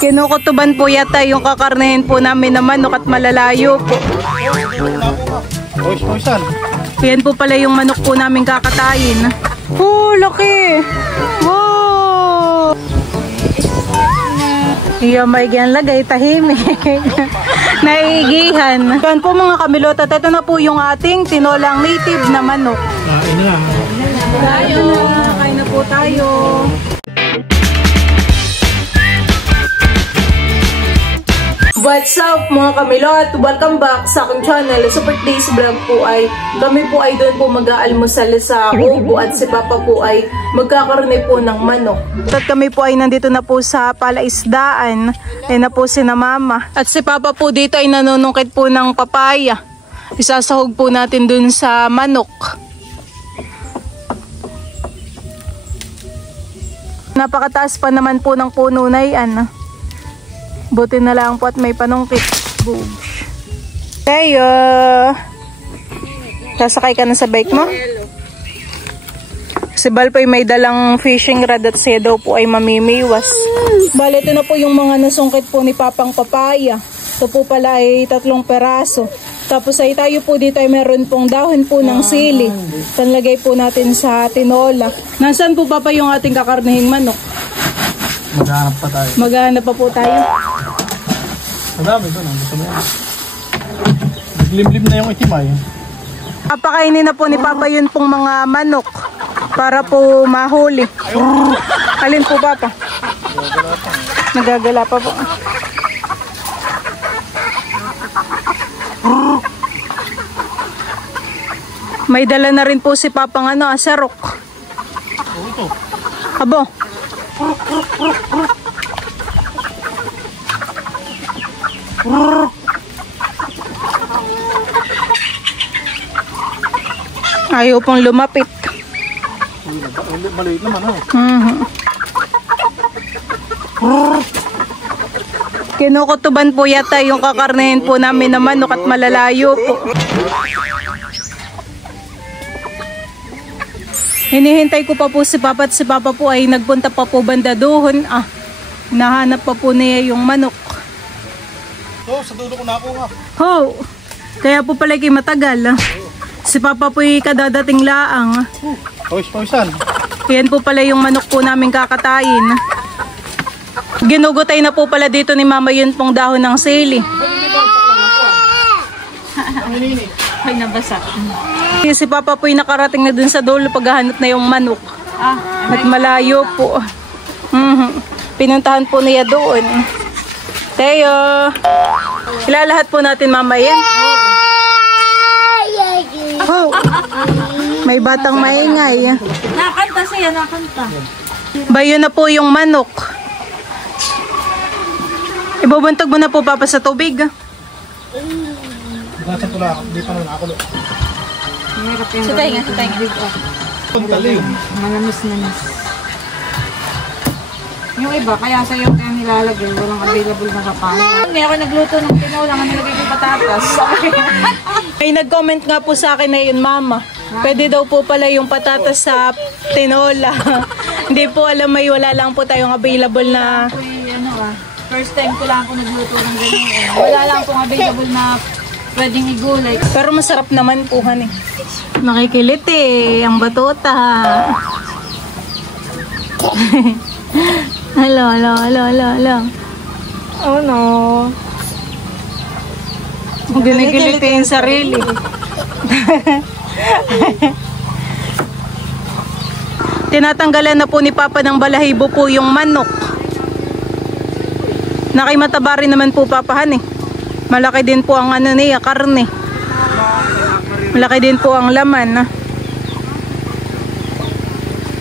Kinukutuban po yata yung kakarnehin po namin na manok at malalayo po. Yan po pala yung manok po namin kakatayin. Oh, laki! Wow! Iya, may gan lagay, tahimik. Naiigihan. Yan po mga kamilot, at ito na po yung ating tinolang native na manok. Kain na po tayo. What's up mga kamilot? Welcome back sa aking channel. Sa birthday's vlog po ay kami po ay doon po mag-aalmusal sa Kubo at si Papa po ay magkakaroon po ng manok. At kami po ay nandito na po sa palaisdaan. Yan na po si na Mama. At si Papa po dito ay nanunungkit po ng papaya. Isasahog po natin doon sa manok. Napakataas pa naman po ng puno na yan. Buti na lang po at may panungkit. Boobs. Kayo. Sasakay ka na sa bike mo? Si Bal po ay may dalang fishing rod at siya daw po ay mamimiwas. Bale, ito na po yung mga nasungkit po ni Papang papaya. Ito po pala ay 3 peraso. Tapos ay tayo po dito ay meron pong dahon po ng sili. Panlagay po natin sa tinola. Nasaan po Papa yung ating kakarnehing manok? Maghahanap pa tayo. Maghahanap pa po tayo. Madami ito na. Gusto mo yan. Naglimlim na yung itim ay. Papakainin na po ni Papa yun pong mga manok. Para po mahuli. Alin po Papa? Nagagala pa po. May dala na rin po si Papang asarok. Abo. Ayaw pong lumapit. Maliit naman Kinukutuban po yata yung kakarnehin po namin na manok at malalayo po. Hinihintay ko pa po si Papa at si Papa po ay nagpunta pa po banda doon. Nahanap pa po niya yung manok. Sa dulo ko nakuha. Ho! Kaya po pala kayo matagal. Si Papa po ay kadadating laang. Pawisan. Yan po pala yung manok po namin kakatayin. Ginugutay na po pala dito ni Mama yun pong dahon ng sili. Ay, nabasa. Si Papa po ay nakarating na dun sa dulo paghahanap na yung manok. At malayo po. Pinuntahan po niya doon. Teo! Ilalahat po natin Mama yan. Oh, may batang maingay. Nakanta siya, nakanta. Bayo na po yung manok. Ibubuntog mo na po Papa sa tubig. Nasa pula, hindi pa naman nakakulo. Sutay nga. Manamis. Yung iba, kaya sa'yo kaya nilalagyan, walang available na kapanin. Hindi ako nagluto ng tinola, nilagay ko patatas. May nag-comment nga po sa akin na yun, Mama. Pwede daw po pala yung patatas sa tinola. Hindi po alam, may wala lang po tayong available na... First time ko lang ako nagluto ng ganyan. Wala lang pong available na pwedeng igulay. Pero masarap naman po, honey. Nakikiliti, ang batuta. Hello. Oh no. Ginigiliti yung sarili. Tinatanggalan na po ni Papa ng balahibo po yung manok. Nakimataba rin naman po Papahan eh. Malaki din po ang niya, karne. Malaki din po ang laman.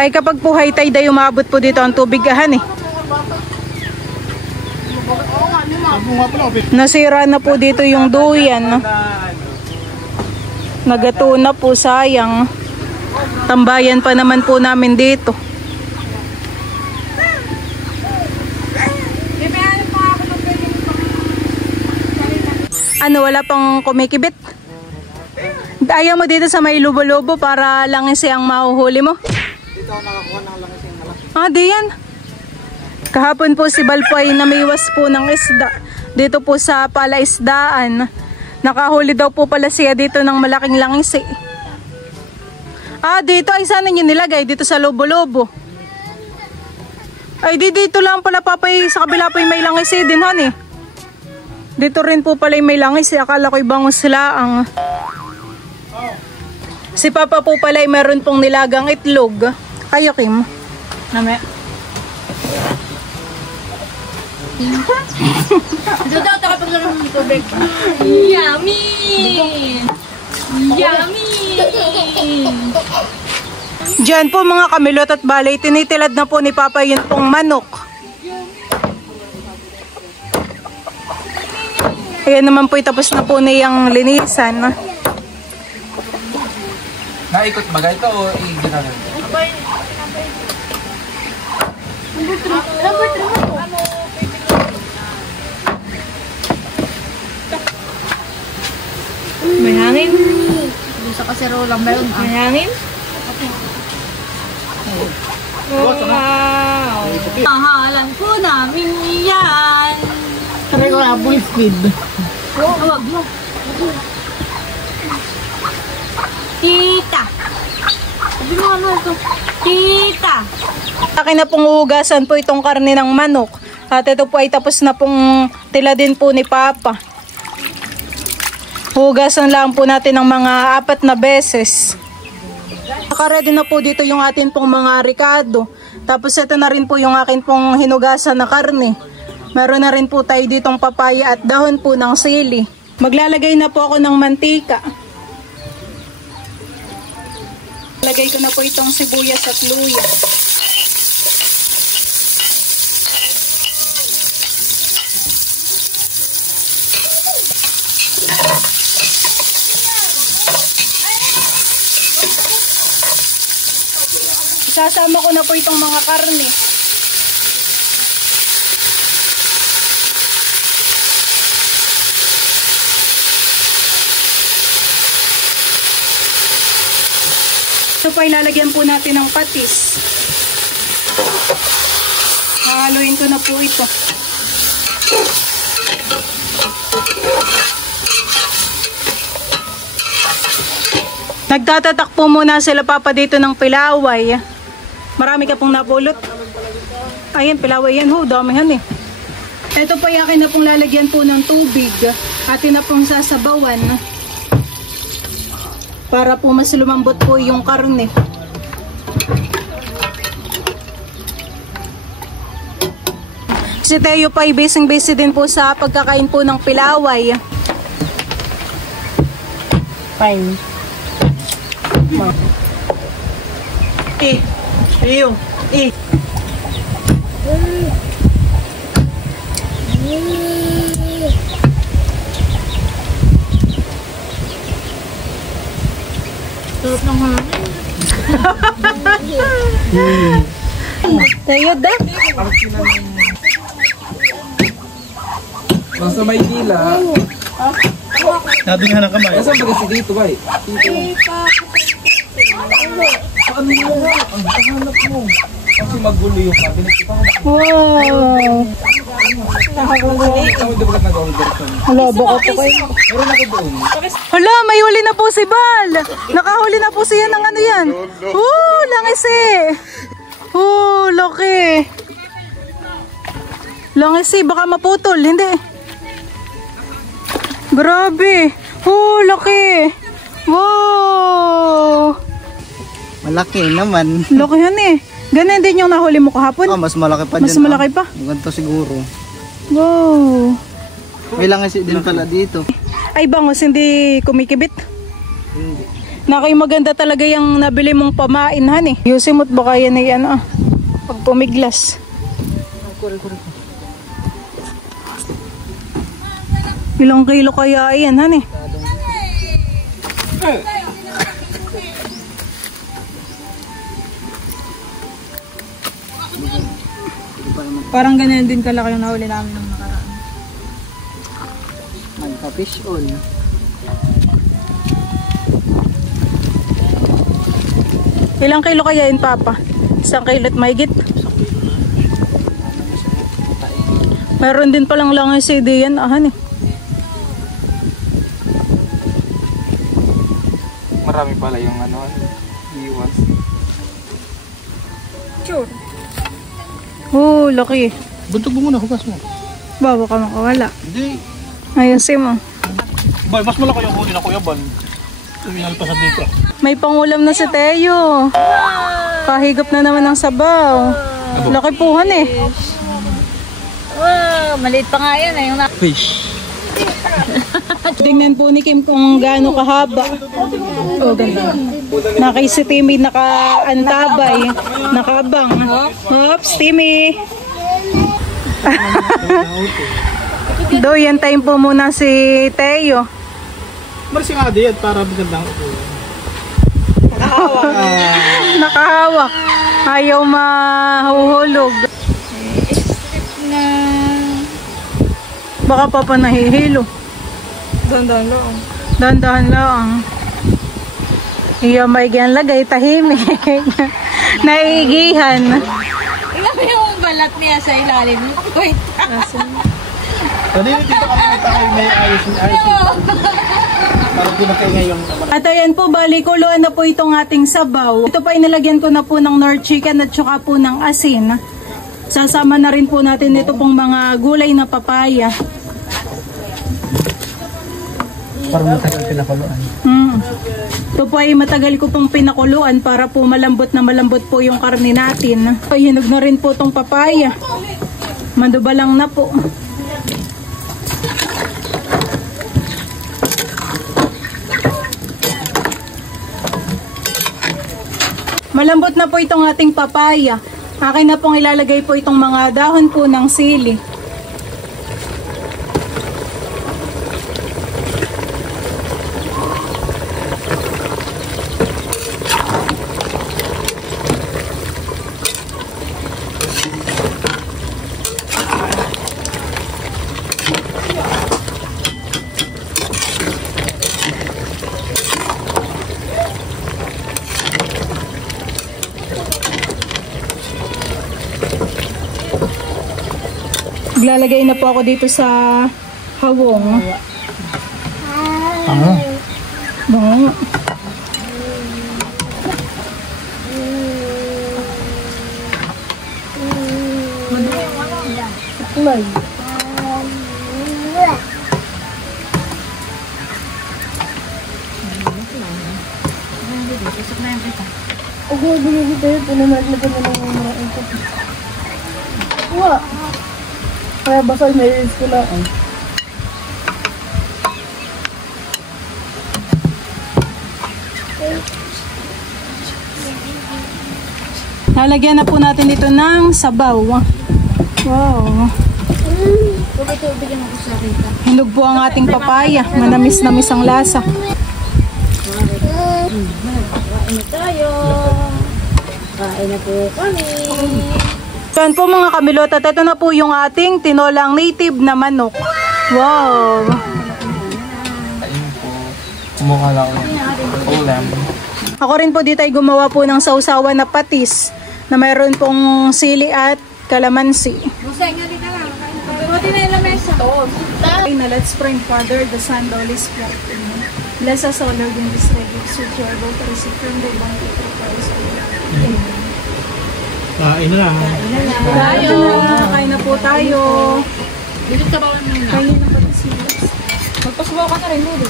Ay kapag po high tide ay umabot po dito ang tubigahan eh. Nasira na po dito yung duyan. Nagato na po, sayang. Tambayan pa naman po namin dito. Ano, wala pang kumikibit? Ayaw mo dito sa may lubo-lubo para langis ang mahuhuli mo? Dito ako nakakuha ng langis yung malaki. Di yan. Kahapon po si Bal po ay namiwas po ng isda. Dito po sa palaisdaan. Nakahuli daw po pala siya dito ng malaking langis. Dito ay sana nyo nilagay. Dito sa lobo-lobo. Ay dito lang pala papay. Sa kabila po may langis din han eh. Dito rin po pala may langis. Akala ko ibang silaang. Si Papa po pala ay meron pong nilagang itlog. Kayo Kim? Name. Ito daw, takapaglaro ng tubig. Yummy! Yummy! Diyan po mga kamilot at balay, tinitilad na po ni Papa yun pong manok. Ayan naman po, tapos na po niyang linisan. Naikot ba ito o i-ginagan? Number 3 mo. May hangin. Doon sa kaserolang meron. May hangin. Wow! Mahalan po namin yan. Try ko na full speed. Huwag mo. Tita. Sabi mo ano ito? Tita. Akin na pong hugasan po itong karne ng manok. At ito po ay tapos na pong tiladin po ni Papa. Hugasan lang po natin ng mga 4 na beses. Naka-ready na po dito yung atin pong mga ricado. Tapos ito na rin po yung akin pong hinugasan na karne. Meron na rin po tayo ditong papaya at dahon po ng sili. Maglalagay na po ako ng mantika. Lagay ko na po itong sibuyas at luya. Sasama ko na po itong mga karne. Ito po ilalagyan po natin ng patis. Hahaluin ko na po ito. Nagtatatak po muna sila Papa dito ng pilaway. Marami ka pong napulot. Ayan, pilaway yan ho. Damihan eh. Ito po yakin na pong lalagyan po ng tubig. Atin na pong sasabawan. Para po mas lumambot po yung karne. Si Teo pa ay basing-base din po sa pagkakain po ng pilaway. Fine. Iyo. Sarap ng hangin. Teo da? Nasa Maynila. Nadumihan ang kamay. Nasa ba kasi dito ba eh? Saan mo nga? Ang hanap mo. Kasi magulo yung cabinet. Wow! Ikaw di ba nag-order ka? Hala, baka po kayo. Meron ako doon. Hala, may huli na po si Bal. Nakahuli na po siya ng ano yan. Langis eh. Laki. Langis eh, baka maputol. Hindi. Grabe. Laki. Wow. Malaki naman. Laki yan eh. Ganun din yung nahuli mo kahapon. Mas malaki pa Mas dyan. malaki pa. Ganito siguro. Wow. May langis din pala dito. Ay bangos, hindi kumikibit. Hindi. Nakay maganda talaga yung nabili mong pamainhan eh. Yusin mo't baka yan ay ano pag pumiglas. Ilang kilo kaya yan han eh. Parang ganyan din kalaki yung nahuli namin ng nakaraan. Magpa-fish on. Ilang kilo kaya yun Papa? 1 kilo at mahigit? Meron din palang langis si Dian, ahan eh. Marami pala yung iwas. Sure. Oh, laki. Buntog mo muna, hugas mo. Bawa ka makawala. Hindi. Ayusin mo. Bay, mas malaki yung huli na Kuya Bal. Tuminal pa sa dito. May pangulam na si Teo. Kahigop na naman ng sabaw. Laki puhan eh. Wow, maliit pa nga yan eh. Yung Fish. Tingnan po ni Kim kung gaano kahaba. Oh, ganda. Nakay si Timmy nakaantabay. Nakabang. Oops, Timmy. Do, yan time po muna si Teo. Marasi nga di yan para magandang upuan. Nakahawak. Ayaw mahuhulog. na... Baka pa pa nahihilo. Dandan lang. Dandahan lang. Iya may gan lagay tahimik. Naigihan. Tingnan mo yung balat niya sa ilalim. Wait. Pwede dito kami tayo may ayos. Parang pinakaingay yung... At ayan po, bali kuluan na po itong ating sabaw. Ito pa inalagyan ko na po ng nor chicken at saka po ng asin. Sasama na rin po natin ito pong mga gulay na papaya. Parang matagal pinakuluan. Ito po ay matagal ko pong pinakuluan para po malambot na malambot po yung karne natin. Hinog na rin po itong papaya. Maduba lang na po. Malambot na po itong ating papaya. Akin na pong ilalagay po itong mga dahon po ng sili. Lalagay na po ako dito sa hawong. Bango. Kulay. Ako, binigay tayo. Pinamaglagan na lang yung mga ito. Wala. Kaya basta may-release ko lang. Lalagyan na po natin dito ng sabaw. Wow. Hinog po ang ating papaya. Manamis-namis ang lasa. Kain na tayo. Kain na po kami. Yan po mga kamilot, at ito na po yung ating tinolang native na manok. Wow! Ayun po. Kumukha lang ako ng ulam. Ako rin po dito ay gumawa po ng sausawan na patis na mayroon pong sili at kalamansi. Busay nga dito lang. Buti na yung lamesa. Okay na, let's pray. Father, the Son, the Holy Spirit. Amen. Bless us all, Lord, in this day. Sweet joy, both to receive from the banquet of Christ. Amen. Kain na lang. Kain na po tayo. Dito ka ba muna? Kain na pati sila. Magpasubaw ka na rin, Lulu.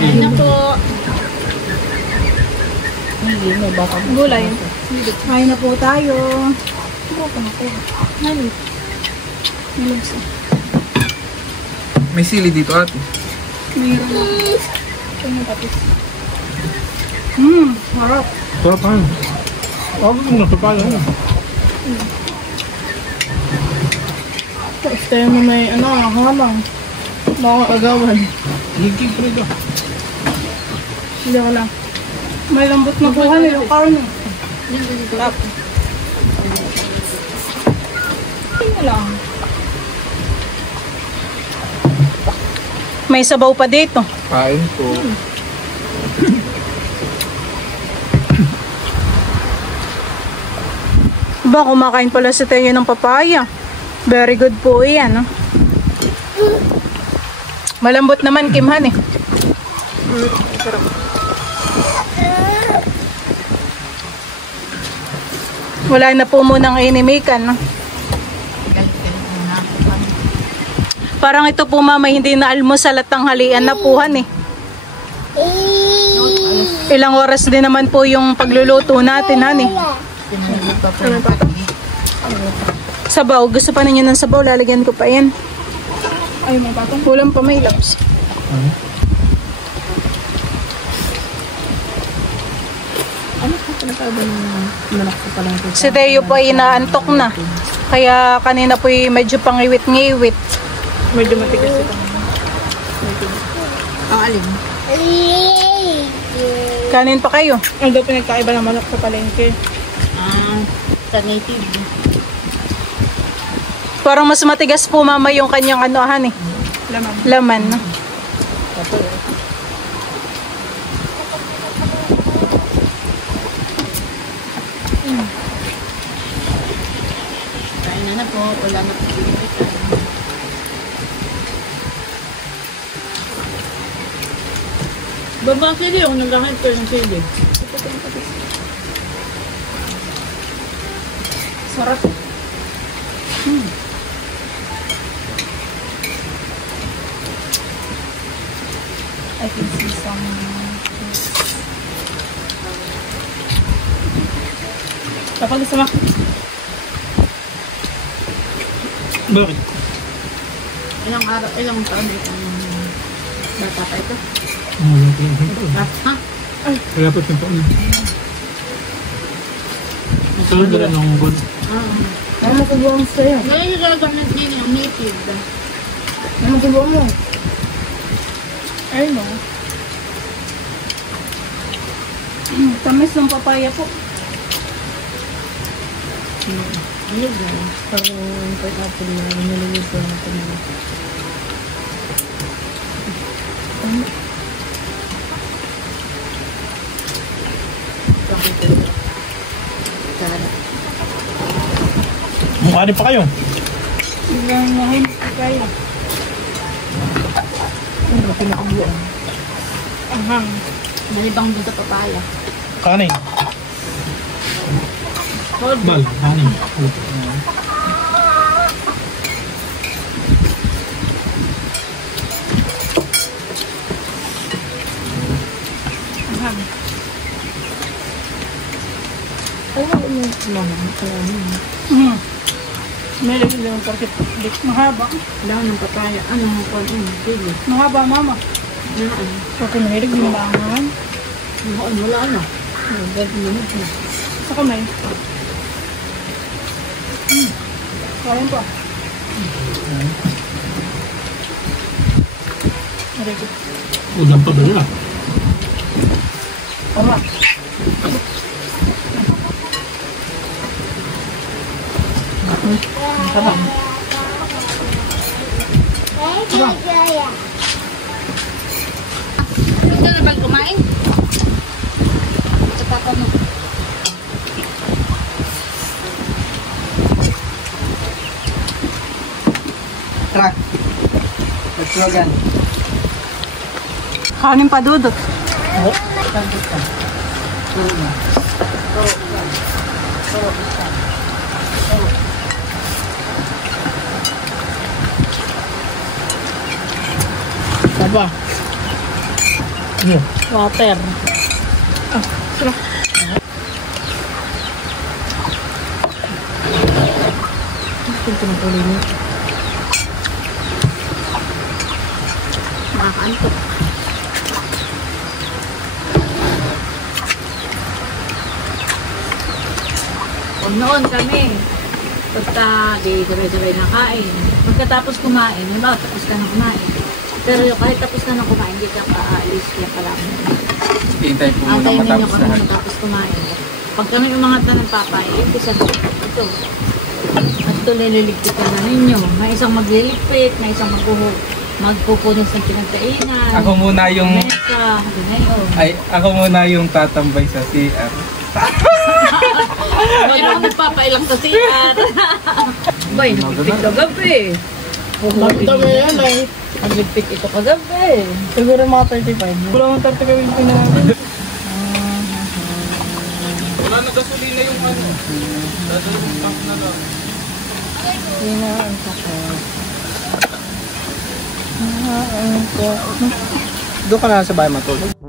Kain na po. Gulay. Kain na po tayo. May sili dito ate. Harap. Sarap ka. Huwag mo na pala. Tayo na may halang. Baka agawan. Higig pa ito. Hindi ko lang. May lambot na po yung karne. May sabaw pa dito. Kain po. Ba, kumakain pala si Teo ng papaya. Very good po yan. No? Malambot naman, Kimhan eh. Sarap. Wala na po munang inimikan. No? Parang ito po mama, hindi na almusal at tanghalian na puhan eh. Ilang oras din naman po yung pagluluto natin, honey. Sabaw, gusto pa ninyo ng sabaw, lalagyan ko pa yan. Ay, may patong. Kulang pa, may laps. Si Teo po ay inaantok na. Kaya kanina po ay medyo pangiwit-ngiwit. Medyo matigas ito. Ang alin? Kanin pa kayo. Ang daw pinagkaiba ng manok sa palengke. Sa native. Parang mas matigas po mama yung kanyang anuhan eh. Laman. Laman. No? Kain na po. Wala na po. Babang sili yung nagkakit ko ng sili. Sarap. I can see some... Kapag gusto mo? Bakit? Ilang araw, ilang taon ito? Bata pa ito? Ha? Kaya po siya po. Ito dala ng bud. Ano magagawa sa'yo? Ngayon yung gagamit din yung native. Ano magagawa mo? Ay no. Tamis ng papaya po. Ano ba? Parang pineapple na nilagay sa natin. Mukha pa kayo. Ngayon kaya. Ano pinakabuan? Ahang. Nalibang doon sa papaya. Kanin. Bal, kanin. Ahang. May lagyan lang porkit mahaba. Lang ng papaya. Ano ang kwan? Sige. Mahaba mama. Ano? Okay, mahilig yung bangan. Wala ano. Sa kamay. Kain pa. Ulam pa dala. Alright. Gusto na bang kumain? Sa papa mo. Truck. Slogan. Kanin pa dudot. Apa? Ano? Water. Makakaantok. Noon kami, basta di sabay-sabay na kain. Pagkatapos kumain, halimbawa tapos ka na kumain. Pero kahit tapos ka na kumain, hindi ka aalis, kaya pala. Hintay po muna Antayin ninyo matapos kami lahat. matapos kumain. Pag kami umangat na ng papay, isa na ito. At ito lililigpitan na ninyo. May isang magliligpit, may isang magpupunis ng pinagkainan. Ako muna yung... Mesa, ganayon. Ay, ako muna yung tatambay sa CR. Mayroon akong nagpapailang sa CR. Bay, nagpipik kagabi. Bakit mo yan ay? Nagpipik ito kagabi. Siguro mga 35. Wala nang 30 kami pinag. Wala na gasolina yung ano. Dadalawang tank na lang. Doon ka na sa bahay matulog.